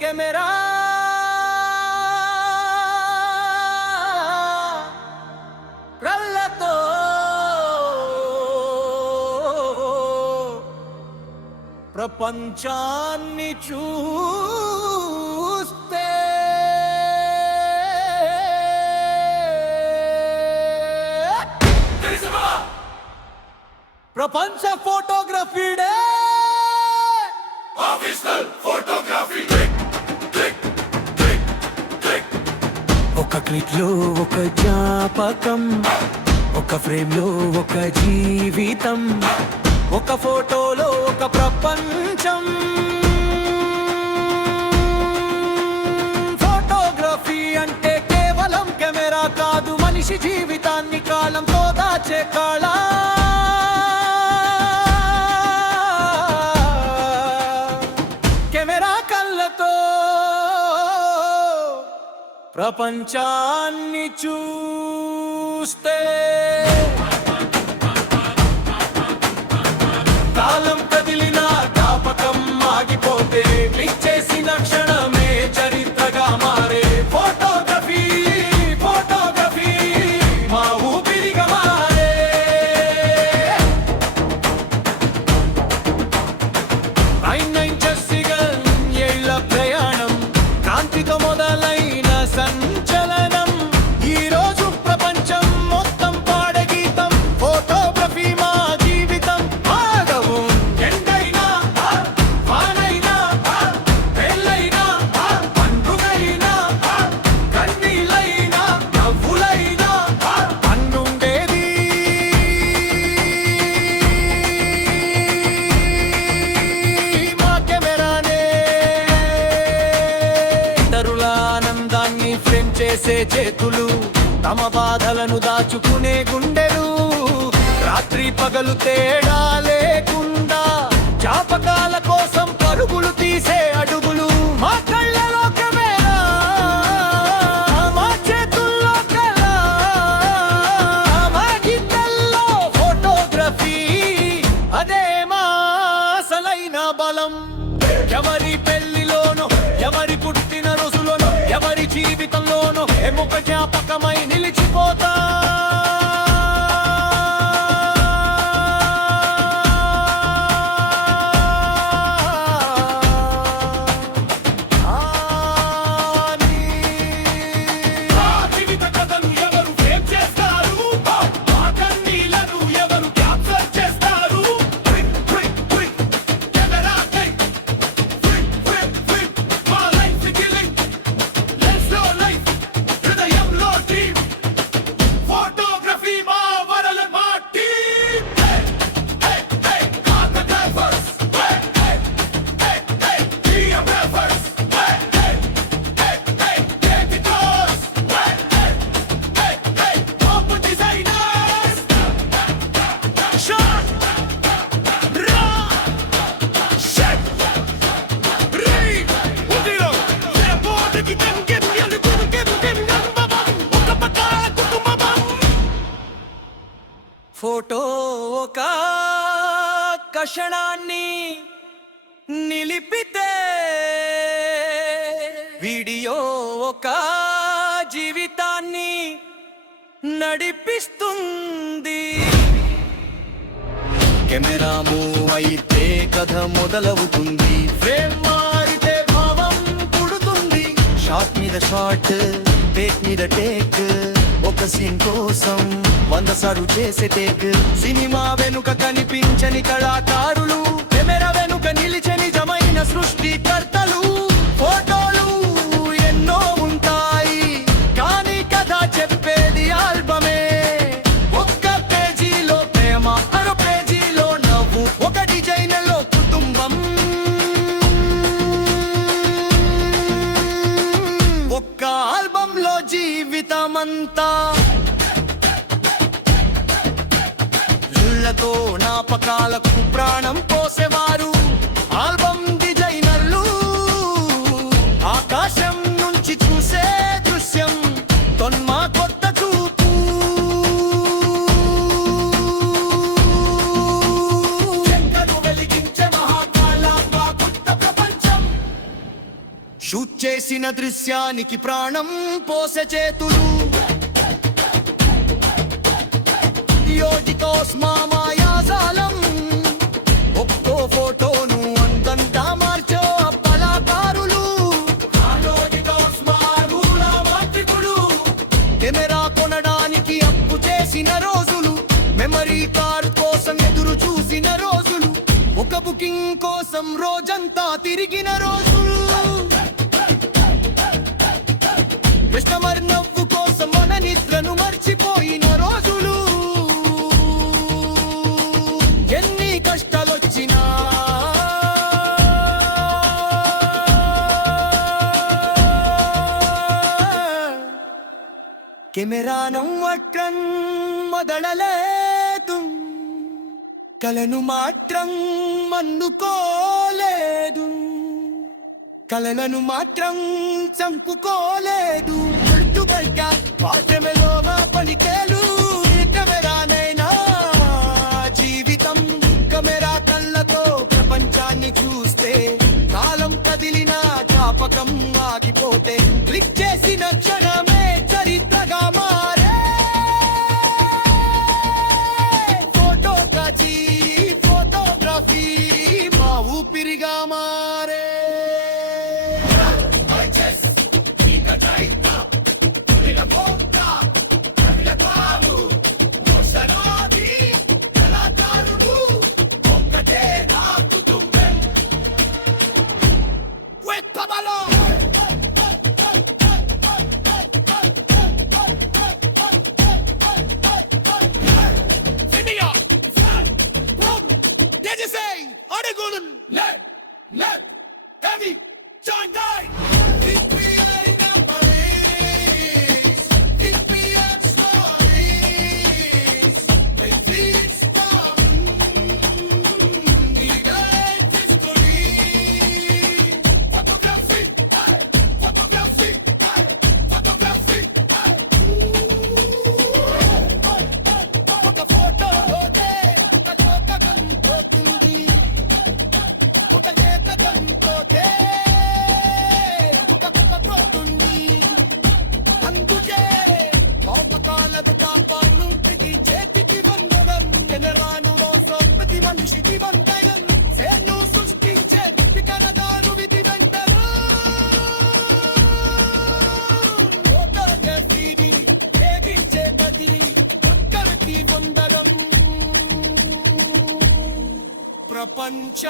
Camera కళ్ళతో ప్రపంచాన్ని చూస్తే ప్రపంచ ఫోటోగ్రఫీ డే ఆఫీషియల్ ఫోటోగ్రఫీ ఒక క్లిక్ లో ఒక జ్ఞాపకం, ఒక ఫ్రేమ్ లో ఒక జీవితం, ఒక ఫోటోలో ఒక ప్రపంచం. ఫోటోగ్రఫీ అంటే కేవలం కెమెరా కాదు, మనిషి జీవితాన్ని కాలంతో దాచే కళ. కెమెరా కళ్ళతో ప్రపంచాన్ని చూస్తే కాలం కదిలిన జ్ఞాపకం ఆగిపోతే క్లిక్ చేసిన క్షణమే చరిత్రగా మారే ఫోటోగ్రఫీ. ఫోటోగ్రఫీ మా ఊపిరిగా మారే. 99 చెస్సిగల్ ఏళ్ల ప్రయాణం, కాంతితో మొదలైన సంచలనం. ఈ రోజు ప్రపంచం మొత్తం పాడే గీతం ఫోటోగ్రఫీ మా జీవితం. ఆగవు ఎండైనా వానైనా పెళ్ళైనా పండుగైనా కన్నీళ్ళైనా నవ్వులైనా అన్నుండేది మా కెమెరానే. ఇతరుల ఆనందాన్ని ఫ్రేమ్ చేసే చేతులు, తమ బాధలను దాచుకునే గుండెలు, రాత్రి పగలు తేడా లేకుండా జ్ఞాపకాల కోసం పరుగులు తీసే అడుగులు. మా కళ్ళలో కెమెరా, మా చేతుల్లో కళ, మా గీతల్లో ఫోటోగ్రఫీ. అదే మా అసలైన బలం. ఎవరి పెళ్లిలోనో, ఎవరి పుట్టిన రోజులోనో, ఎవరి జీవితంలోనో ఏమొక జ్ఞాపకమై నిలిచిపోతా. ఆ జీవిత కథను ఎవరు ఫ్రేమ్ చేస్తారు, ఆ కన్నీళ్లను ఎవరు క్యాప్చర్ చేస్తారు. Quick quick quick camera take, quick quick quick మా life killing, let's go life హృదయంలో డ్రీమ్. ఫోటోగ్రఫీ మా వరల మా team. Hey hey photographers, hey hey hey hey videographers, hey hey hey hey editors, hey hey hey hey top designers. Shot రా షట్ రీడ్ ఉదిలో లేపోటికి గెం ఎలుగురు గెం గంబబం ఒక పక్క కుటుంబం. ఫోటో ఒక క్షణాన్ని నిలిపితే, వీడియో ఒక జీవితాన్ని నడిపిస్తుంది. కెమెరా మూవ్ అయితే కథ మొదలవుతుంది, ఫ్రేమ్ మారితే భావం పుడుతుంది. షాట్ మీద షాట్, టేక్ మీద టేక్, ఒక సీన్ కోసం 100 సార్లు చేసే టేక్. సినిమా వెనుక కనిపించని కళాకారులు, కెమెరా వెనుక నిలిచే నిజమైన సృష్టికర్తలు. ఫోటోలు ఎన్నో ఉంటాయి కానీ కథ చెప్పేది ఆల్బమే. ఒక్క పేజీలో ప్రేమ, మరో పేజీలో నవ్వు, ఒక డిజైన్లో కుటుంబం. ఒక్క ఆల్బంలో జీవితమంతా. ఇళ్లతో జ్ఞాపకాలకు ప్రాణం పోసేవారు ఆల్బమ్ డిజైనర్లు. ఆకాశం నుంచి చూసే దృశ్యం తొన్మా కొత్త చూపు. చెక్కను వెలిగించే మహాకాళ మా కొత్త ప్రపంచం. షూట్ చేసిన దృశ్యానికి ప్రాణం పోసే చేతులు యోజికోస్ మాయాజాలం ఒక్కో ఫోటోను అందంగా మార్చో కళాకారులు కెమెరా కొనడానికి అప్పు చేసిన రోజులు మెమరీ కార్డ్ కోసం ఎదురు చూసిన రోజులు ఒక బుకింగ్ కోసం రోజంతా తిరిగిన రోజులు కస్టమర్ నవ్వు కోసం మన నిద్రను మర్చిపోయిన రోజులు ఎన్ని కష్టాలొచ్చినా కెమెరా నవ్వటం మొదలలేదు కలను మాత్రం మన్నుకోలేదు కలలను మాత్రం చంపుకోలేదు గుర్తుగా మాత్రమేలో మా పనికేలు కెమెరానైనా జీవితం కెమెరా కళ్ళతో ప్రపంచాన్ని చూస్తే కాలం కదిలిన జ్ఞాపకం ఆగిపోతే క్లిక్ చేసిన క్షణమే చరిత్రగా మారే ఫోటోగ్రఫీ మా ఊపిరిగా మారే ప్రపంచ